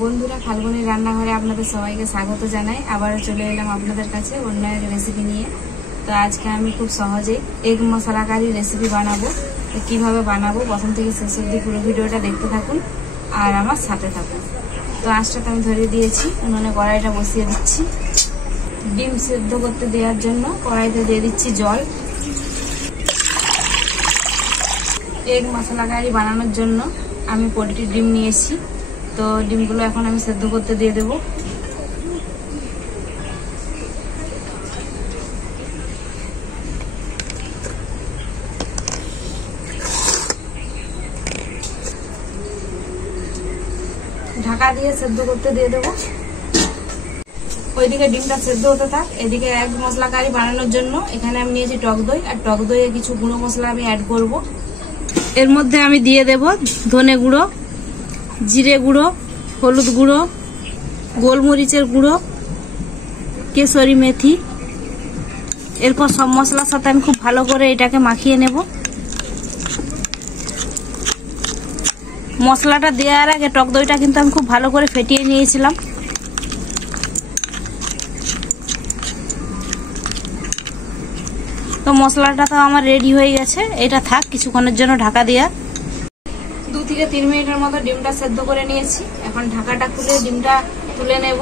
বন্ধুরা, ফাল্গুনির রান্নাঘরে আপনাদের সবাইকে স্বাগত জানাই। আবারও চলে এলাম আপনাদের কাছে অন্য এক রেসিপি নিয়ে। তো আজকে আমি খুব সহজেই এগ মশলা কারি রেসিপি বানাবো। তো কীভাবে বানাবো প্রথম থেকে শেষ অবধি পুরো ভিডিওটা দেখতে থাকুন আর আমার সাথে থাকুন। তো আঁচটাকে আমি ধরিয়ে দিয়েছি, উনুনে কড়াইটা বসিয়ে দিচ্ছি। ডিম সেদ্ধ করতে দেওয়ার জন্য কড়াইতে দিয়ে দিচ্ছি জল। এগ মশলা কারি বানানোর জন্য আমি পোলট্রির ডিম নিয়েছি। তো ডিমগুলো এখন আমি সেদ্ধ করতে দিয়ে দেব। ঢাকা দিয়ে সেদ্ধ করতে দিয়ে দেব। ওইদিকে ডিমটা সেদ্ধ হতে থাক, এদিকে এগ মশলা কারি বানানোর জন্য এখানে আমি নিয়েছি টক দই, আর টক দইয়ে কিছু গুঁড়ো মশলা আমি অ্যাড করব। এর মধ্যে আমি দিয়ে দেব ধনে গুঁড়ো, জিরে গুঁড়ো, হলুদ গুঁড়ো, গোলমরিচের গুঁড়ো, কেশরি মেথি। এরপর সব মশলার সাথে আমি খুব ভালো করে এটাকে মাখিয়ে নেব। মশলাটা দেওয়ার আগে টক দইটা কিন্তু আমি খুব ভালো করে ফেটিয়ে নিয়েছিলাম। তো মশলাটা তো আমার রেডি হয়ে গেছে, এটা থাক কিছুক্ষণের জন্য ঢাকা দেওয়া। 2 থেকে 3 মিনিটের মতো ডিমটা সেদ্ধ করে নিয়েছি। এখন ঢাকাটা খুলে ডিমটা তুলে নেব।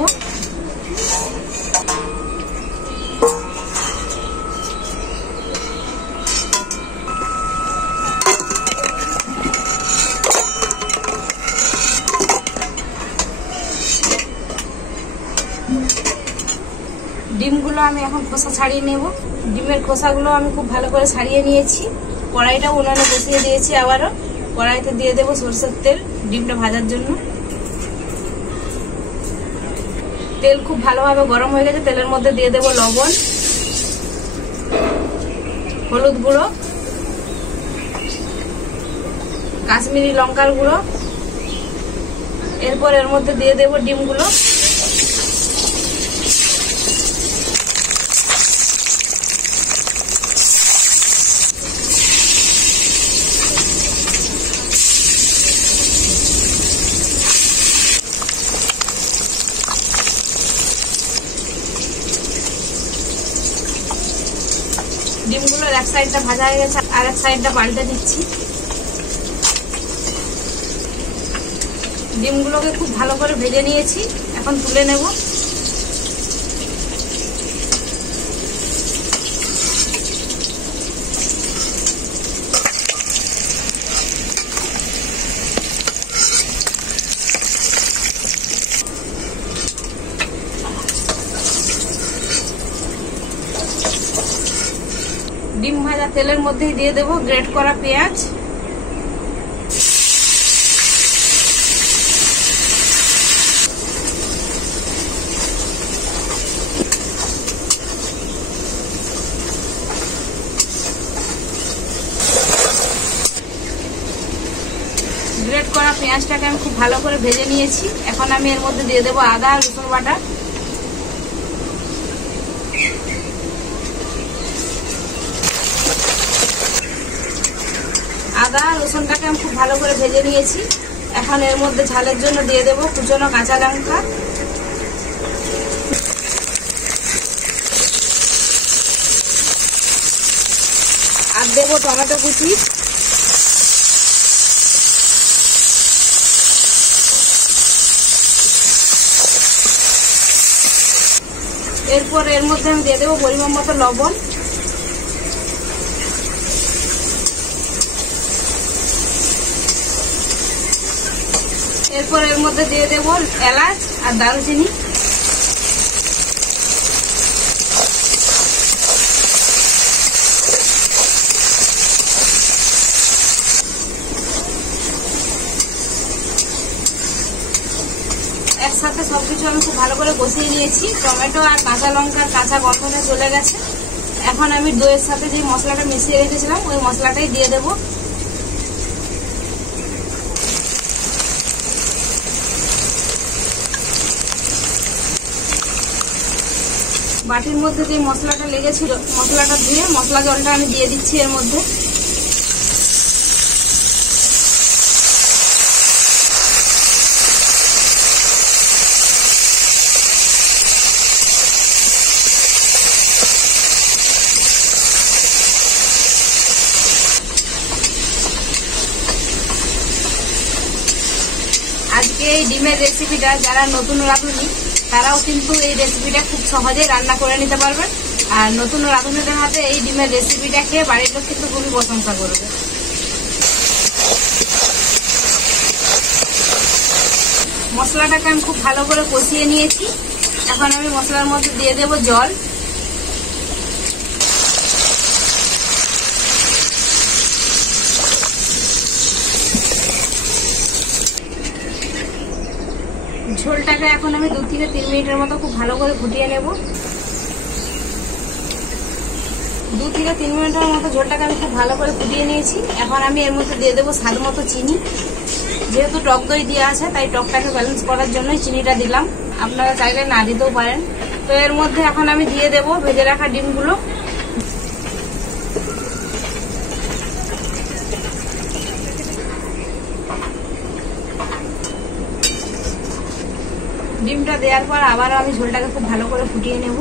ডিমগুলো আমি এখন খোসা ছাড়িয়ে নেব। ডিমের খোসাগুলো আমি খুব ভালো করে ছাড়িয়ে নিয়েছি। কড়াইটা উনুনে বসিয়ে দিয়েছি। আবারও কড়াইতে দিয়ে দেবো সরষের তেল ডিমটা ভাজার জন্য। তেল খুব ভালোভাবে গরম হয়ে গেছে। তেলের মধ্যে দিয়ে দেবো লবণ, হলুদ গুঁড়ো, কাশ্মীরি লঙ্কার গুঁড়ো। এরপর এর মধ্যে দিয়ে দেবো ডিমগুলো। ডিমগুলোর এক সাইডটা ভাজা হয়ে গেছে, আর এক সাইডটা পাল্টে দিচ্ছি। ডিমগুলোকে খুব ভালো করে ভেজে নিয়েছি, এখন তুলে নেব। ডিম ভাজা তেলের মধ্যেই দিয়ে দেবো গ্রেট করা পেঁয়াজ, গ্রেট করা পেঁয়াজটাকে আমি খুব ভালো করে ভেজে নিয়েছি। এখন আমি এর মধ্যে দিয়ে দেবো আদা আর রসুন বাটা। আদা রসুনটাকে আমি খুব ভালো করে ভেজে নিয়েছি। এখন এর মধ্যে ঝালের জন্য দিয়ে দেবো কুচনো কাঁচা লঙ্কা, আর দেবো টমেটো কুচি। এরপর এর মধ্যে আমি দিয়ে দেবো পরিমাণ মতো লবণ। এরপর এর মধ্যে দিয়ে দেবো এলাচ আর দারুচিনি। একসাথে সবকিছু আমি খুব ভালো করে কষিয়ে নিয়েছি। টমেটো আর কাঁচা লঙ্কার কাঁচা গন্ধটা চলে গেছে। এখন আমি দইয়ের সাথে যে মশলাটা মিশিয়ে রেখেছিলাম ওই মশলাটাই দিয়ে দেবো। বাটির মধ্যে যে মশলাটা লেগেছিল, মশলাটা ধুয়ে মশলা জলটা আমি দিয়ে দিচ্ছি এর মধ্যে। এই ডিমের রেসিপিটা যারা নতুন রাঁধুনি তারাও কিন্তু এই রেসিপিটা খুব সহজেই রান্না করে নিতে পারবেন। আর নতুন রাঁধুনিদের হাতে এই ডিমের রেসিপিটা খেয়ে বাড়ির লোক কিন্তু খুবই প্রশংসা করবে। মশলাটাকে আমি খুব ভালো করে কষিয়ে নিয়েছি। এখন আমি মশলার মধ্যে দিয়ে দেব জল। ঝোলটাকে এখন আমি 2 থেকে 3 মিনিটের মতো খুব ভালো করে ফুটিয়ে নেব। 2 থেকে 3 মিনিটের মতো ঝোলটাকে আমি খুব ভালো করে ফুটিয়ে নিয়েছি। এখন আমি এর মধ্যে দিয়ে দেবো স্বাদ মতো চিনি। যেহেতু টক দই দেওয়া আছে তাই টকটাকে ব্যালেন্স করার জন্যই চিনিটা দিলাম, আপনারা চাইলে না দিতেও পারেন। তো এর মধ্যে এখন আমি দিয়ে দেব ভেজে রাখা ডিমগুলো। ডিমটা দেওয়ার পর আবারও আমি ঝোলটাকে খুব ভালো করে ফুটিয়ে নেব।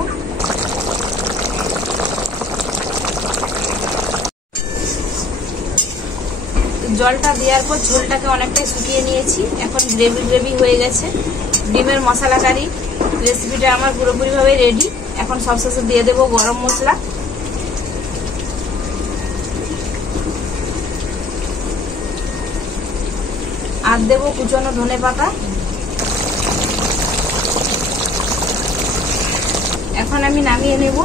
জলটা দেওয়ার পর ঝোলটাকে অনেকটাই শুকিয়ে নিয়েছি। এখন গ্রেভি গ্রেভি হয়ে গেছে। ডিমের মশলা কারি রেসিপিটা আমার পুরোপুরিভাবে রেডি। এখন সবশেষে দিয়ে দেব গরম মশলা। আর দেব কুচনো ধনেপাতা। এখন আমি নামিয়ে নেব।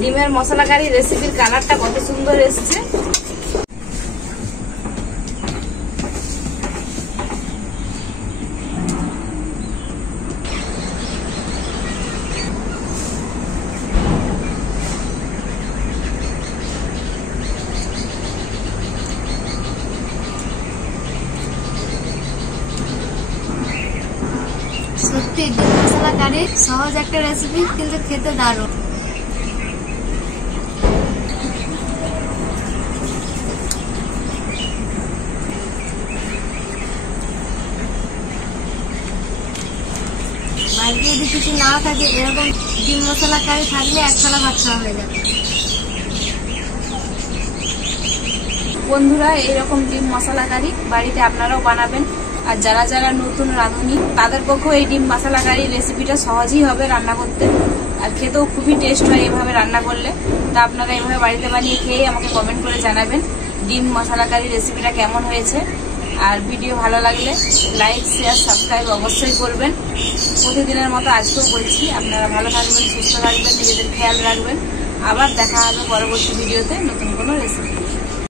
ডিমের মশলা কারি রেসিপির কালারটা কত সুন্দর এসেছে। সত্যি ডিম মশলা কারি সহজ একটা রেসিপি, কিন্তু খেতে দারুণ। বাড়িতে যদি কিছু না থাকে এরকম ডিম মশলা কারি থাকলে এক থালা ভাত খাওয়া হয়ে যাবে। বন্ধুরা, এইরকম ডিম মশলা কারি বাড়িতে আপনারাও বানাবেন। আর যারা যারা নতুন রাঁধুনি তাদের পক্ষেও এই ডিম মশলা কারি রেসিপিটা সহজই হবে রান্না করতে, আর খেতেও খুবই টেস্ট হয় এভাবে রান্না করলে। তা আপনারা এভাবে বাড়িতে বানিয়ে খেয়ে আমাকে কমেন্ট করে জানাবেন ডিম মশলা কারি রেসিপিটা কেমন হয়েছে। আর ভিডিও ভালো লাগলে লাইক, শেয়ার, সাবস্ক্রাইব অবশ্যই করবেন। প্রতিদিনের মতো আজকেও বলছি, আপনারা ভালো থাকবেন, সুস্থ থাকবেন, নিজেদের খেয়াল রাখবেন। আবার দেখা হবে পরবর্তী ভিডিওতে নতুন কোনো রেসিপি।